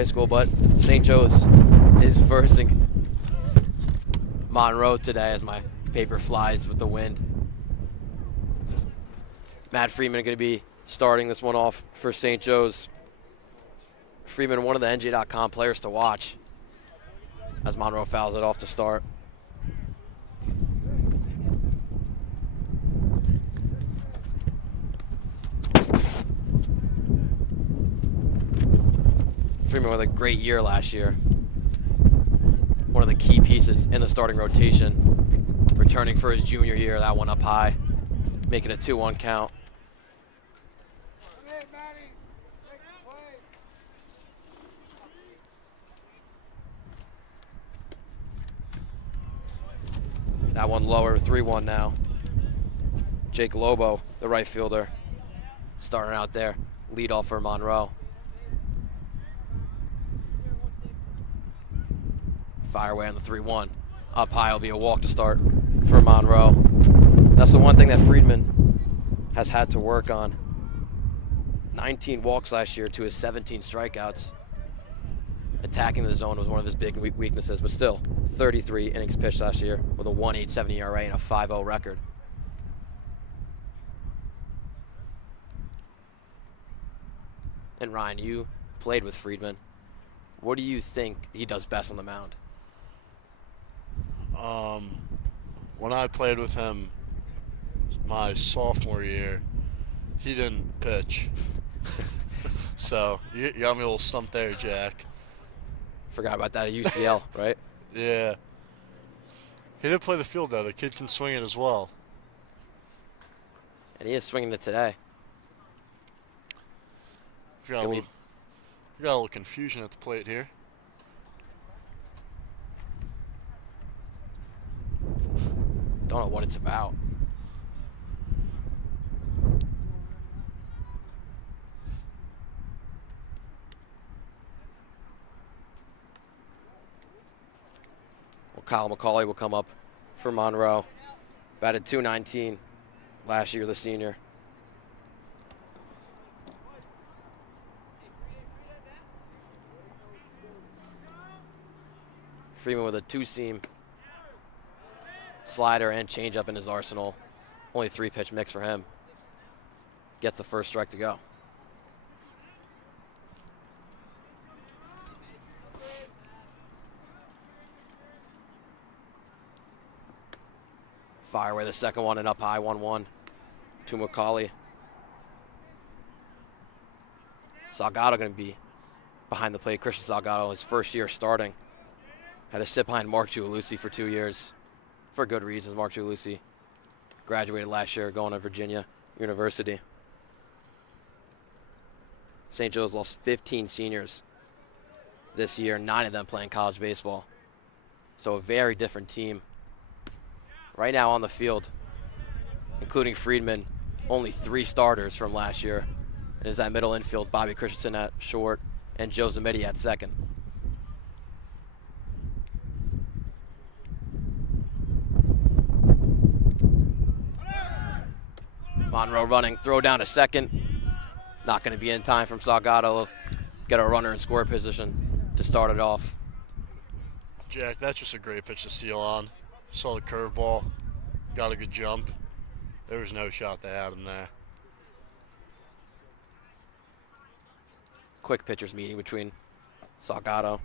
high school, but St. Joe's is versing Monroe today as my paper flies with the wind. Matt Freeman going to be starting this one off for St. Joe's. Freeman, one of the NJ.com players to watch as Monroe fouls it off to start. Freeman with a great year last year. One of the key pieces in the starting rotation. Returning for his junior year, that one up high, making a 2-1 count. That one lower, 3-1 now. Jake Lobo, the right fielder, starting out there, lead off for Monroe. Fire away on the 3-1. Up high will be a walk to start for Monroe. That's the one thing that Friedman has had to work on. 19 walks last year to his 17 strikeouts. Attacking the zone was one of his big weaknesses, but still, 33 innings pitched last year with a 1.87 ERA and a 5.0 record. And Ryan, you played with Friedman. What do you think he does best on the mound? When I played with him my sophomore year, he didn't pitch. So you got me a little stumped there, Jack. Forgot about that at UCL, right? Yeah. He did play the field, though. The kid can swing it as well. And he is swinging it today. You got a little confusion at the plate here. Don't know what it's about. Well, Kyle McCauley will come up for Monroe. Batted .219 last year, the senior. Freeman with a two-seam slider and changeup in his arsenal. Only 3-pitch mix for him. Gets the first strike to go. Fire away the second one and up high, 1-1 to McCauley. Salgado going to be behind the plate. Christian Salgado, his first year starting. Had to sit behind Mark Giuliucci for 2 years. For good reasons. Mark Giuliucci graduated last year, going to Virginia University. St. Joe's lost 15 seniors this year, 9 of them playing college baseball. So a very different team. Right now on the field, including Friedman, only 3 starters from last year. It is that middle infield, Bobby Christensen at short and Joe Zamiti at second. Monroe running, throw down to second. Not going to be in time from Salgado. Get a runner in score position to start it off. Jack, that's just a great pitch to seal on. Saw the curveball, got a good jump. There was no shot they had him there. Quick pitchers meeting between Salgado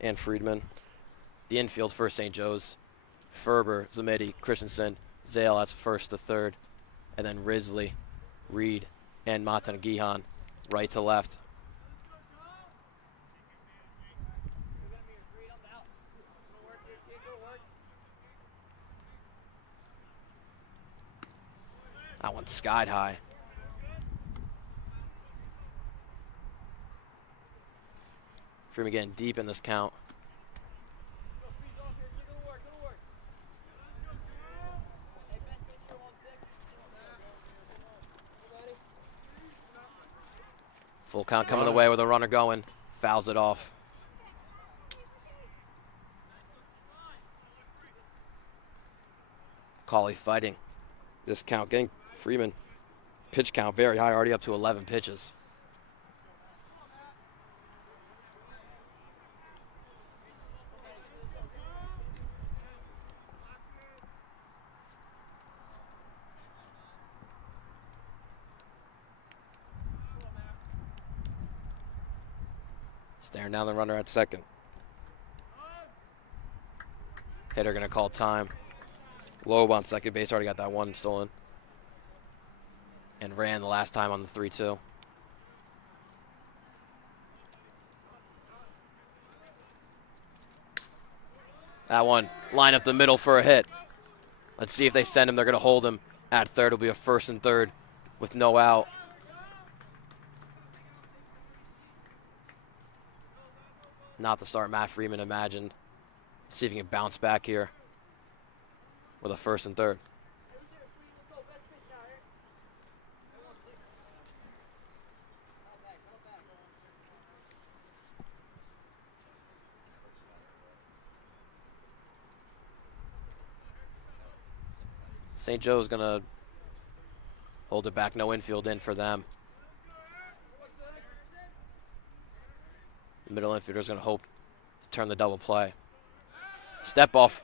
and Friedman. The infield for St. Joe's. Ferber, Zamiti, Christensen, Zale, that's first to third. And then Risley, Reed, and Matan Gihan, right to left. That one's skied high. Freeman getting deep in this count. Full count coming away with a runner going. Fouls it off. Cauley fighting this count, getting Freeman pitch count very high, already up to 11 pitches. Staring down the runner at second. Hitter going to call time. Loeb on second base, already got that one stolen. And ran the last time on the 3-2. That one, line up the middle for a hit. Let's see if they send him. They're going to hold him at third. It'll be a 1st and 3rd with no out. Not the start Matt Freeman imagined. See if he can bounce back here with a 1st and 3rd. St. Joe's going to hold it back. No infield in for them. The middle infielder's going to hope to turn the double play. Step off.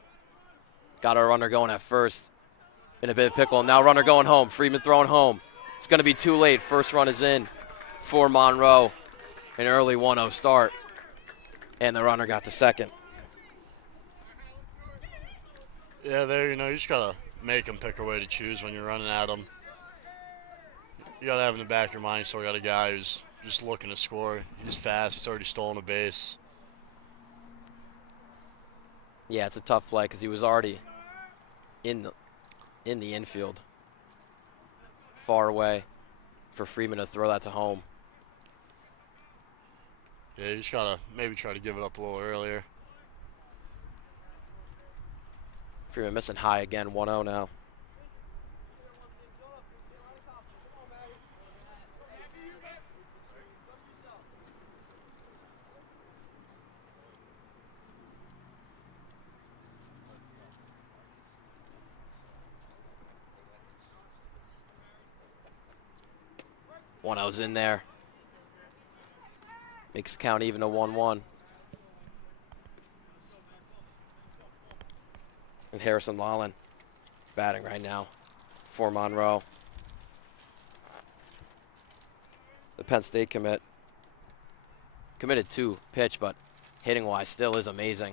Got our runner going at first. In a bit of pickle. Now runner going home. Freeman throwing home. It's going to be too late. First run is in for Monroe. An early 1-0 start. And the runner got to second. Yeah, there, you just got to make them pick a way to choose when you're running at them. You got to have in the back of your mind, you still got a guy who's just looking to score. He's fast. He's already stolen a base. Yeah, it's a tough play because he was already in the infield. Far away for Freeman to throw that to home. Yeah, you just got to maybe try to give it up a little earlier. Freeman missing high again, 1-0 now. One was in there. Makes the count even to 1-1. And Harrison Lawlin batting right now for Monroe. The Penn State committed 2 pitch, but hitting-wise still is amazing.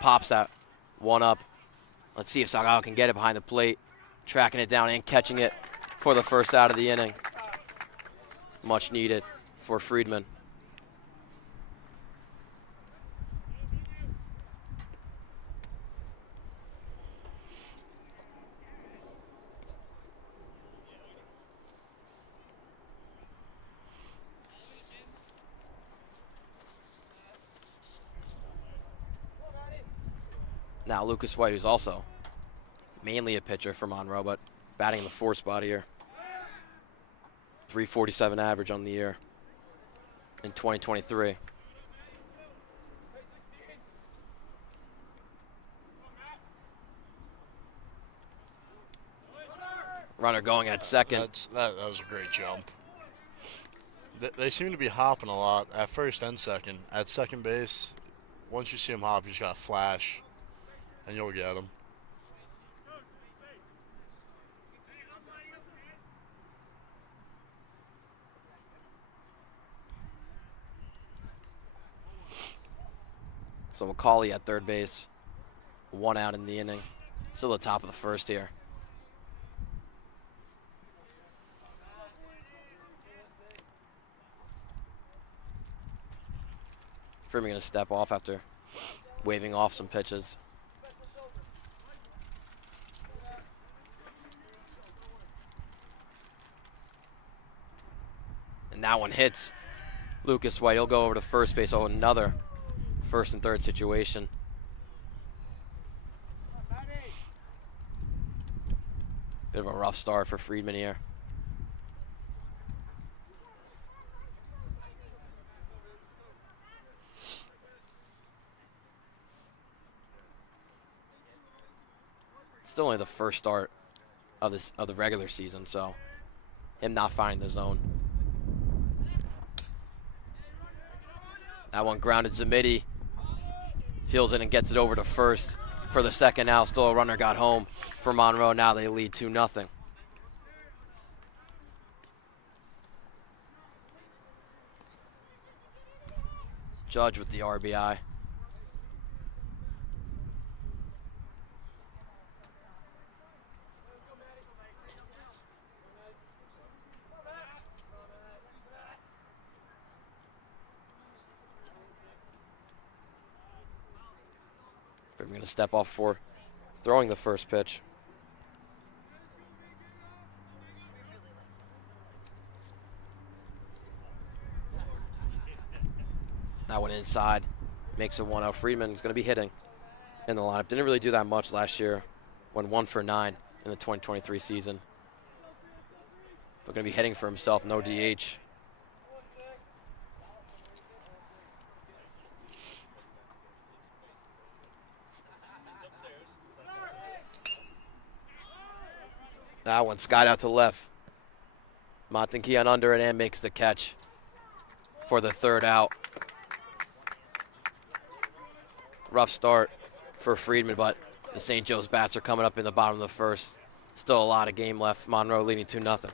Pops that one up. Let's see if Salgado can get it behind the plate. Tracking it down and catching it for the first out of the inning. Much needed for Friedman. Now Lucas White, who's also mainly a pitcher for Monroe, but batting in the 4th spot here. 347 average on the year in 2023. Runner going at second. That was a great jump. They seem to be hopping a lot at first and second. At second base, once you see them hop, you just got to flash, and you'll get them. So McCauley at third base, 1 out in the inning. Still the top of the 1st here. Freeman gonna step off after waving off some pitches. And that one hits Lucas White. He'll go over to first base. Oh, another 1st and 3rd situation. Bit of a rough start for Friedman here. Still only the 1st start of the regular season, so him not finding the zone. That one grounded Zamiti. Fields it and gets it over to first for the second out. Still a runner got home for Monroe. Now they lead 2-0. Judge with the RBI. We're going to step off for throwing the first pitch. That one inside makes it 1-0. Friedman is going to be hitting in the lineup. Didn't really do that much last year. Went 1 for 9 in the 2023 season. But going to be hitting for himself, no DH. That one skied out to left. Montenke on under it and makes the catch for the third out. Rough start for Friedman, but the St. Joe's bats are coming up in the bottom of the first. Still a lot of game left. Monroe leading 2-0.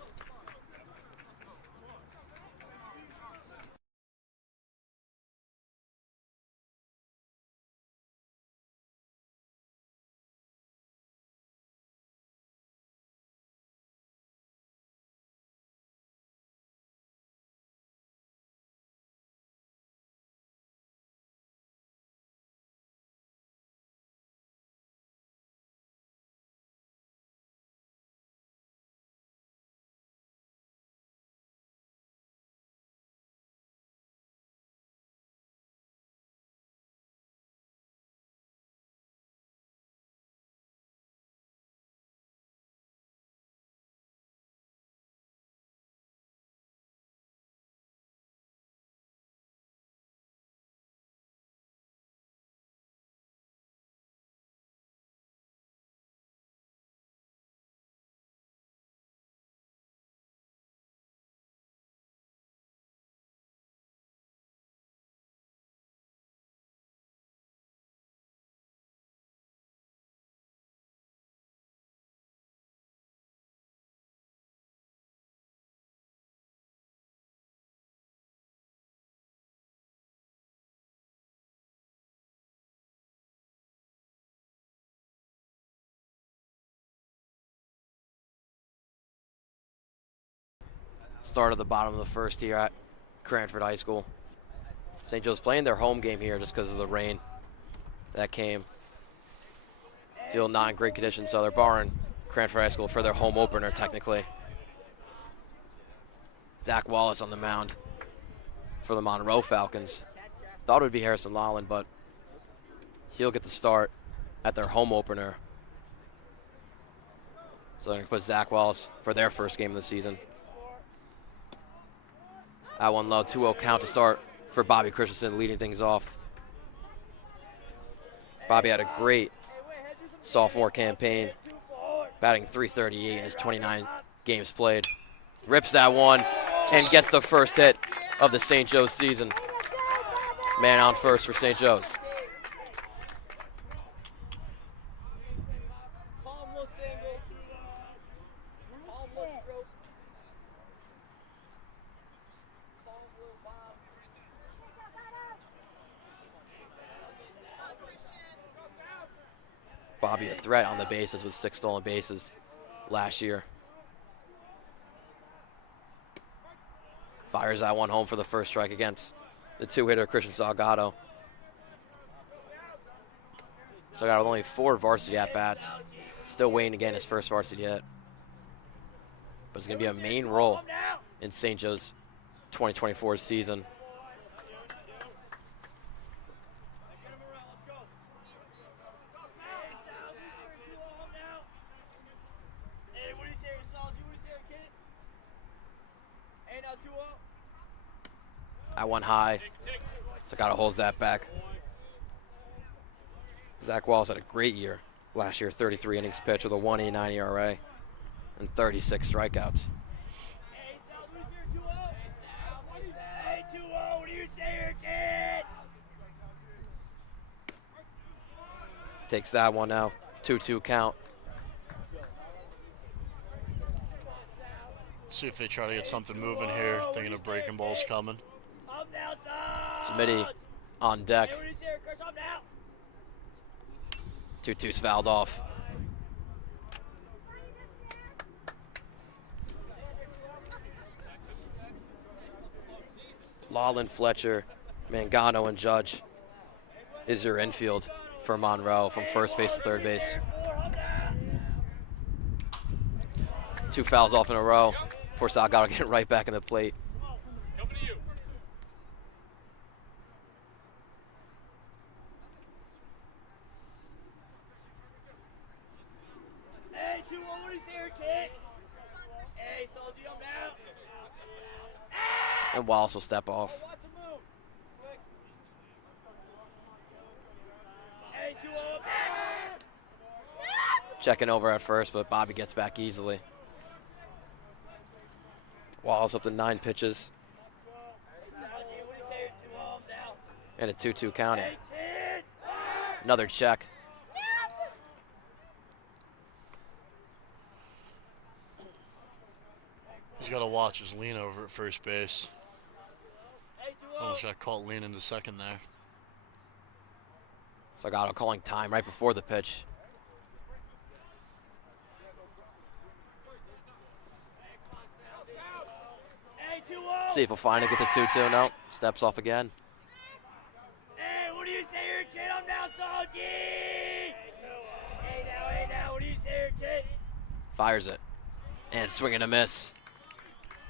Start of the bottom of the first here at Cranford High School. St. Joe's playing their home game here just because of the rain that came. Field not in great condition, so they're borrowing Cranford High School for their home opener, technically. Zach Wallace on the mound for the Monroe Falcons. Thought it would be Harrison Lolland, but he'll get the start at their home opener. So they're going to put Zach Wallace for their first game of the season. That one low, 2-0 count to start for Bobby Christensen, leading things off. Bobby had a great sophomore campaign, batting .338 in his 29 games played. Rips that one and gets the first hit of the St. Joe's season. Man on first for St. Joe's. Bobby a threat on the bases with 6 stolen bases last year. Fires that one home for the first strike against the 2-hitter Christian Salgado. Salgado with only 4 varsity at-bats. Still waiting to get his first varsity hit. But it's going to be a main role in St. Joe's 2024 season. That one high. Salgado holds that back. Zach Wallace had a great year last year, 33 innings pitched with a 1.89 ERA and 36 strikeouts. Takes that one now, 2-2 count. See if they try to get something moving here, thinking of breaking balls coming. Smitty on deck. 2-2's fouled off. Lawland, Fletcher, Mangano, and Judge is your infield for Monroe from first base to third base. 2 fouls off in a row. For Salgado getting right back in the plate. And Wallace will step off. Checking over at first, but Bobby gets back easily. Wallace up to 9 pitches. And a 2-2 counting. Another check. He's got to watch his lean over at first base. Almost got caught leaning to second there. Salgado calling time right before the pitch. See if he'll finally get the 2-2. No, steps off again. Hey, what do you say here, kid? I'm down salty. Hey now, what do you say here, kid? Fires it. And swing and a miss.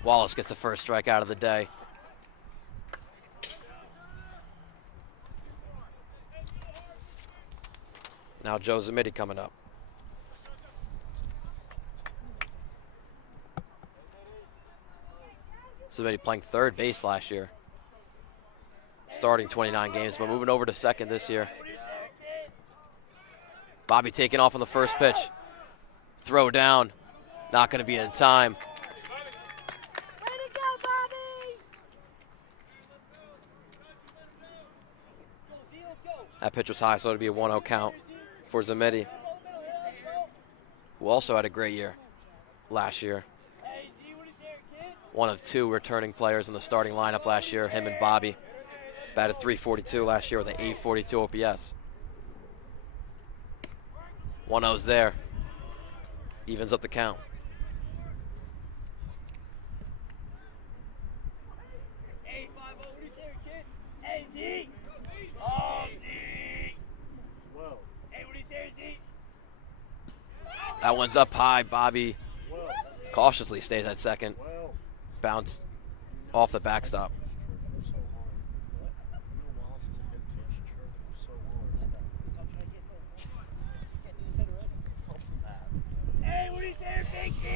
Wallace gets the first strike out of the day. Now Joe Zamiti coming up. Zamiti playing third base last year. Starting 29 games, but moving over to second this year. Bobby taking off on the first pitch. Throw down. Not going to be in time. Way to go, Bobby! That pitch was high, so it'll be a 1-0 count for Zamiti, who also had a great year last year. One of 2 returning players in the starting lineup last year, him and Bobby. Batted .342 last year with an .842 OPS. 1-0's there. Evens up the count. That one's up high. Bobby cautiously stays at second. Bounced off the backstop. Hey, what do you say, Big D?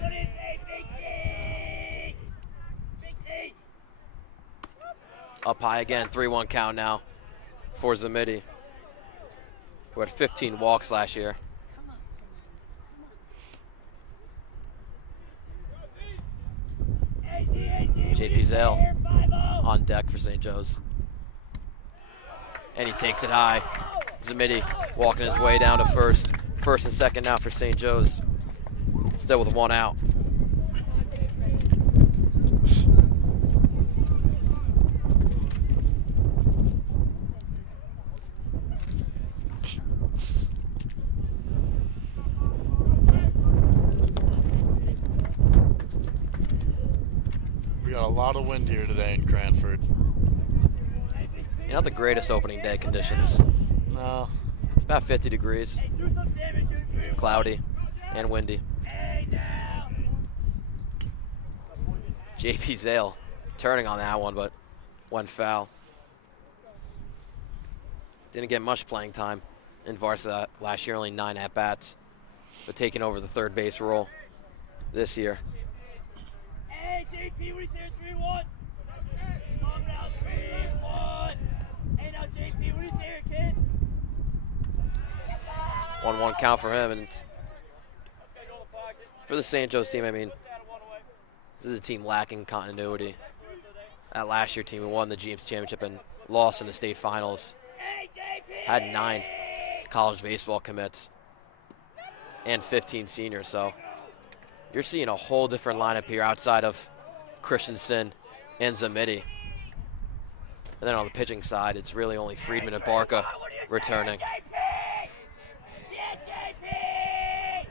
What do you say, Big D? Big D. Up high again, 3-1 count now for Zamiti, who had 15 walks last year. JP Zale on deck for St. Joe's. And he takes it high. Zamiti walking his way down to first. First and second now for St. Joe's. Still with 1 out. We got a lot of wind here today in Cranford. Not the greatest opening day conditions. No. It's about 50 degrees. Cloudy and windy. JP Zale turning on that one, but went foul. Didn't get much playing time in varsity last year, only 9 at-bats, but taking over the third base role this year. Hey, JP, what do you say, 3-1? Calm down, 3-1. Hey, now, JP, what do you say here, kid? 1-1 count for him, and for the St. Joe's team, I mean, this is a team lacking continuity. That last year team who won the GMS championship and lost in the state finals had 9 college baseball commits and 15 seniors, so you're seeing a whole different lineup here outside of Christensen and Zamiti. And then on the pitching side, it's really only Friedman and Barca returning. JP! Yeah, JP! Hey,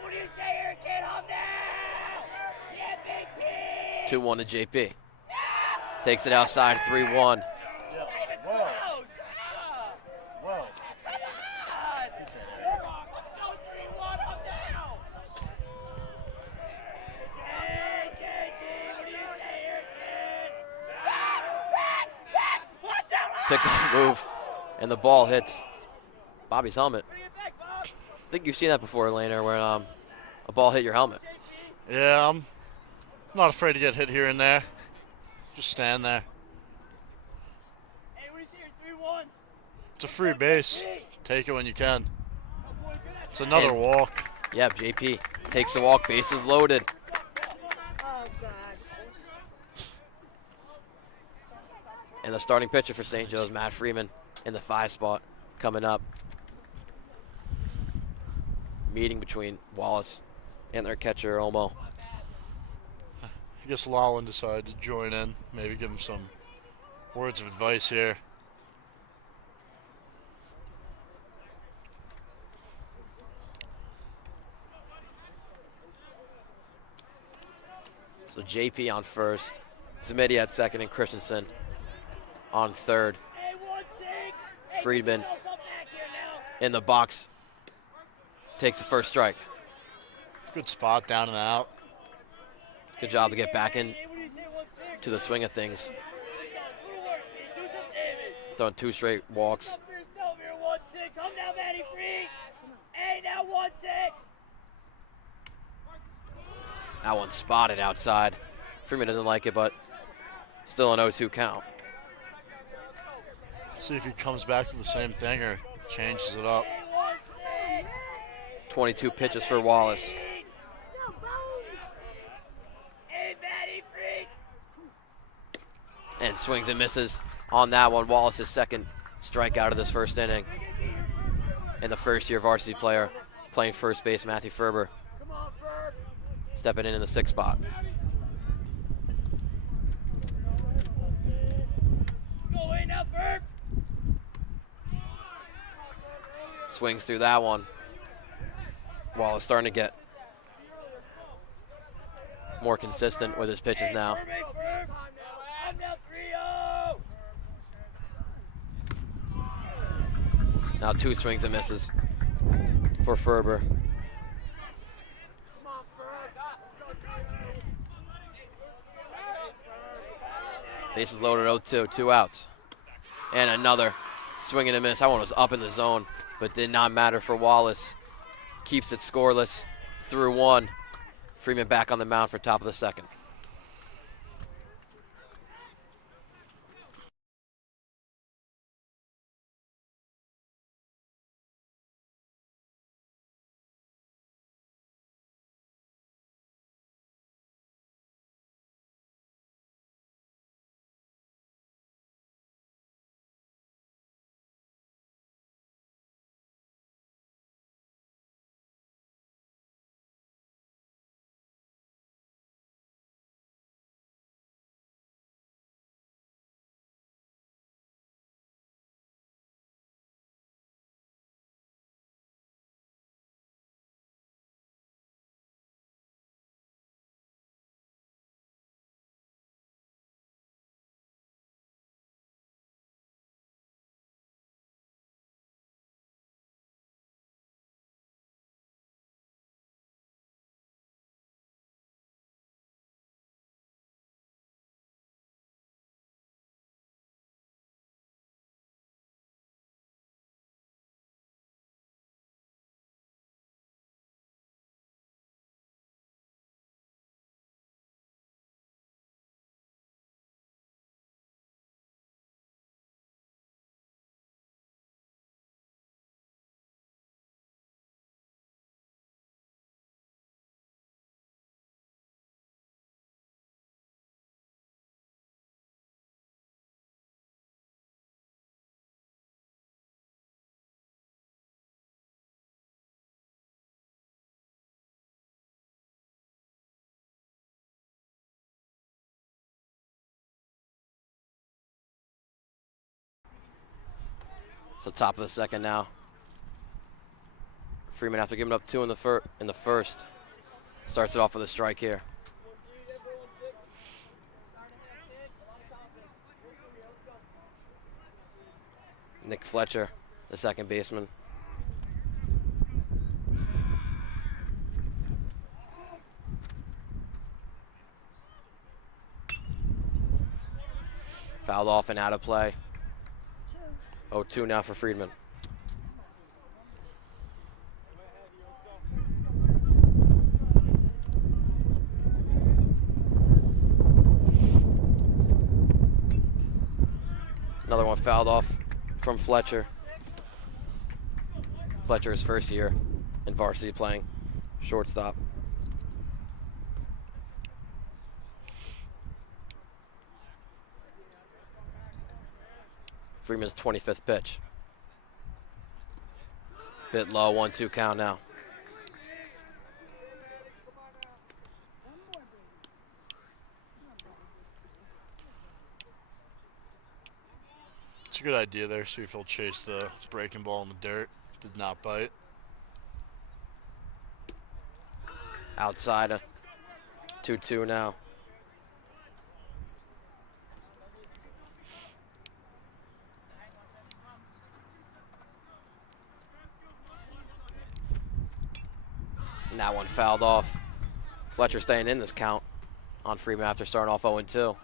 what do you say here, kid? Home now! Yeah, big kid! 2-1 to JP. Takes it outside, 3-1. Pickoff move, and the ball hits Bobby's helmet. I think you've seen that before, Elena, where a ball hit your helmet. Yeah, I'm not afraid to get hit here and there. Just stand there. It's a free base. Take it when you can. It's another And- walk. Yep, JP takes the walk, bases loaded. And the starting pitcher for St. Joe's, Matt Freeman, in the 5 spot coming up. Meeting between Wallace and their catcher, Olmo. I guess Lawlin decided to join in. Maybe give him some words of advice here. So JP on first, Zamedi at second, and Christensen on third. Friedman in the box takes the first strike. Good spot down and out. Good job to get back in to the swing of things. Throwing 2 straight walks. That one's spotted outside. Freeman doesn't like it, but still an 0-2 count. See if he comes back to the same thing or changes it up. 22 pitches for Wallace. And swings and misses on that one. Wallace's second strikeout of this first inning. And the first-year varsity player playing first base, Matthew Ferber, stepping in the 6th spot. Swings through that one. Wallace starting to get more consistent with his pitches now. Now 2 swings and misses for Ferber. Bases loaded, 0-2, 2 outs. And another swing and a miss. That one was up in the zone, but did not matter for Wallace. Keeps it scoreless through 1. Freeman back on the mound for top of the 2nd. So top of the second now. Freeman, after giving up 2 in the first, starts it off with a strike here. Nick Fletcher, the second baseman. Fouled off and out of play. 0-2 now for Friedman. Another one fouled off from Fletcher. Fletcher, his first year in varsity, playing shortstop. Freeman's 25th pitch. Bit low, 1-2 count now. It's a good idea there. See if he'll chase the breaking ball in the dirt. Did not bite. Outside, 2-2 now. And that one fouled off. Fletcher staying in this count on Freeman after starting off 0-2.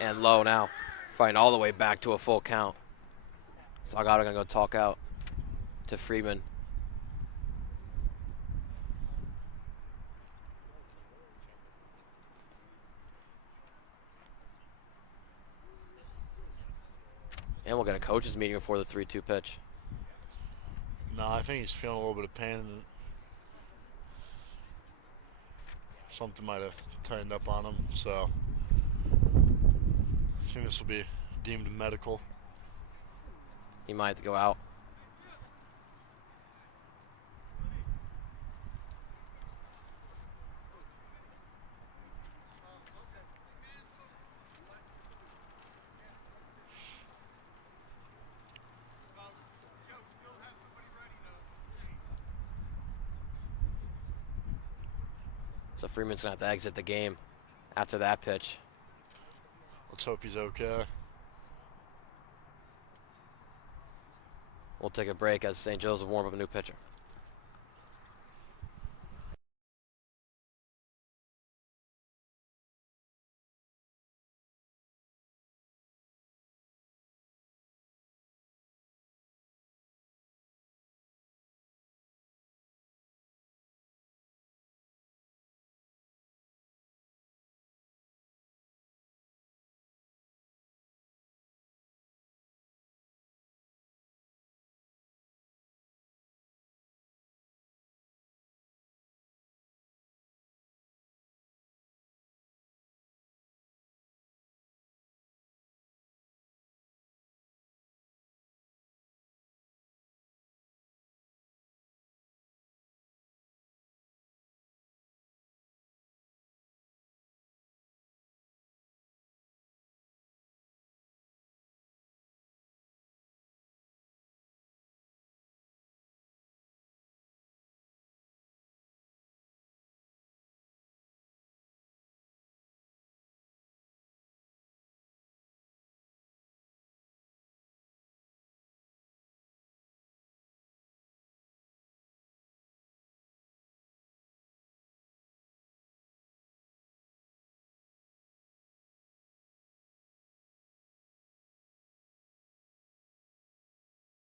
And low now, fighting all the way back to a full count. Salgado gonna go talk out to Freeman. And we'll get a coach's meeting before the 3-2 pitch. No, I think he's feeling a little bit of pain. Something might have tightened up on him, so I think this will be deemed medical. He might have to go out. So Freeman's gonna have to exit the game after that pitch. Let's hope he's okay. We'll take a break as St. Joe's will warm up a new pitcher.